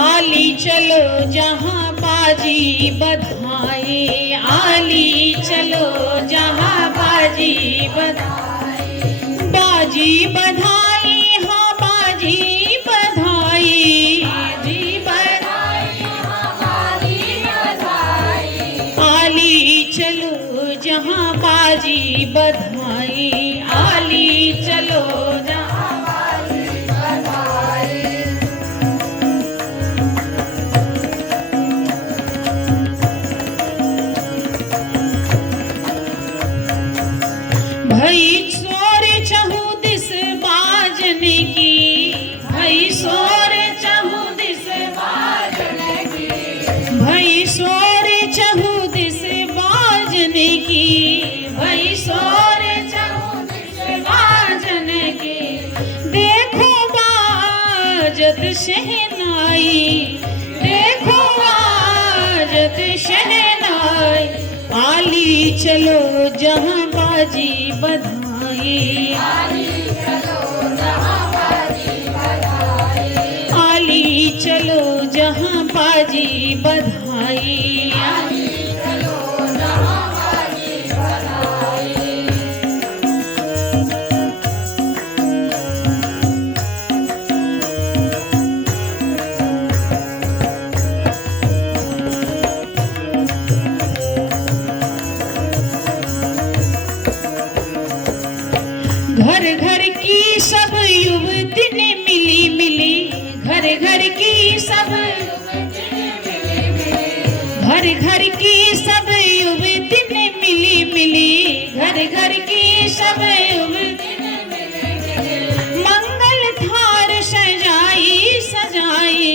आली चलो जहाँ बाजी बधाई, आली चलो जहाँ बाजी बधाई, बाजी बधाई हाँ बाजी बधाई, जी बधाई हाँ बाजी बधाई। आली चलो जहाँ बाजी बधाई, आली चलो जहाँ बाजी बधाई। भई शोर चहु दिस बाजने की, भई शोर चहु दिस बाजने की, भई शोर चहु दिस बाजने की, भई शोर चहु दिस बाजने की। देखो बाजत शहनाई, देखो बाजत शहनाई। आली चलो जहाँ बाजी बधाई, आली चलो जहाँ बाजी बधाई, आली चलो जहाँ बाजी बधाई, आली चलो जहाँ बाजी बधाई। घर घर की सब युवतियाँ मिली मिली, घर घर की सब घर घर की सब युवतियाँ मिली मिली, घर घर की सब युवतियाँ मंगल थार सजाई सजाई,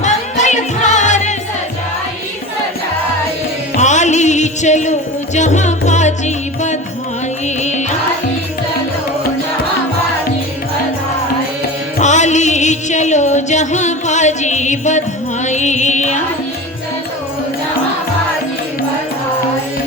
मंगल थार सजाई सजाई। आली चलो जहाँ बाजी बधाई, आली चलो जहाँ बाजी बधाई, आली चलो जहाँ बाजी बधाई, आली चलो जहाँ बाजी बधाई।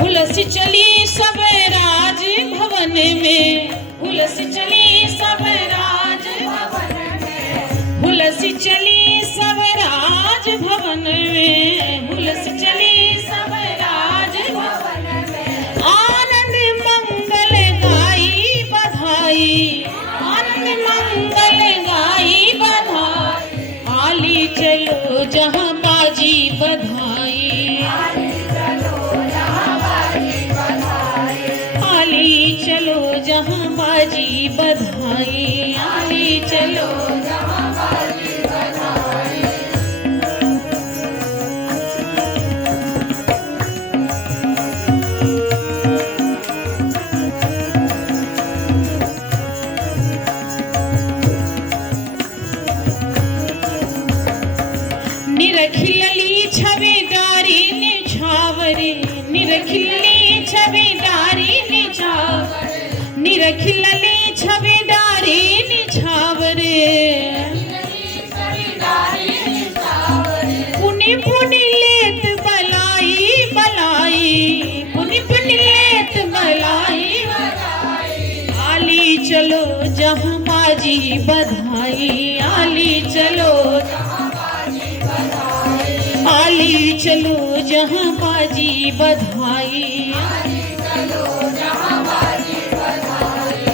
हुलस चली सब राज भवन में, हुलस चली सब राज भवन में, हुलस चली सब राज भवन में, हुलस चली सब राज भवन में। आनंद मंगल गाई बधाई, आनंद मंगल गाई बधाई। आली चलो जहाँ बाजी बधाई, आली चलो जहाँ बाजी बधाई, आली चलो जहाँ बाजी बधाई, आली चलो जहाँ बाजी बधाई। निरखिलली छविदारी निछावरे, निरखिलली छविदारी निछावरे, निरखिलली छविदारी निछावरे। पुनि पुनि लेत बलाई बलाई, पुनि पुनि लेत बलाई बलाई। आली चलो जहाँ बाजी बधाई, आली चलो जहाँ बाजी बधाई, आली चलो जहाँ बाजी बधाई, आली चलो जहाँ बाजी बधाई।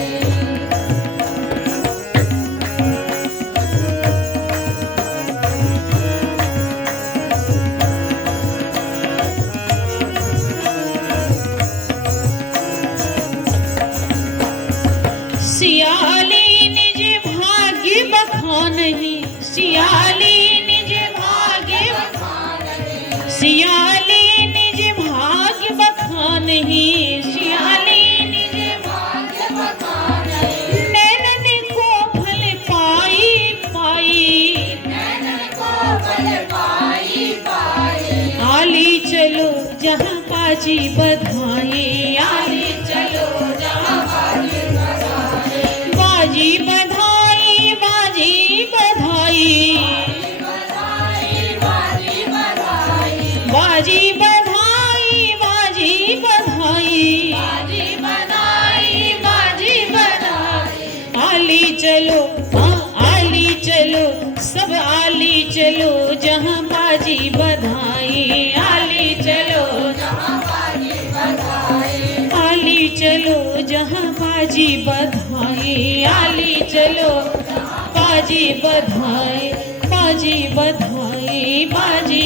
सियाली निज भाग्य बखानहि, सियाली निज भाग्य बखानहि, सियाली निज भाग्य बखानहि, सियाली निज भाग्य बखानहि। नैनन को फल पाई पाई, नैनन को फल पाई पाई। आली चलो जहाँ बाजी बधाई, आली चलो जहाँ बाजी बधाई, बाजी बधाई बधाई, आली चलो आली चलो जहाँ बाजी बधाई, आली चलो बाजी बधाई, बाजी बधाई, बाजी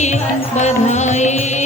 बधाई।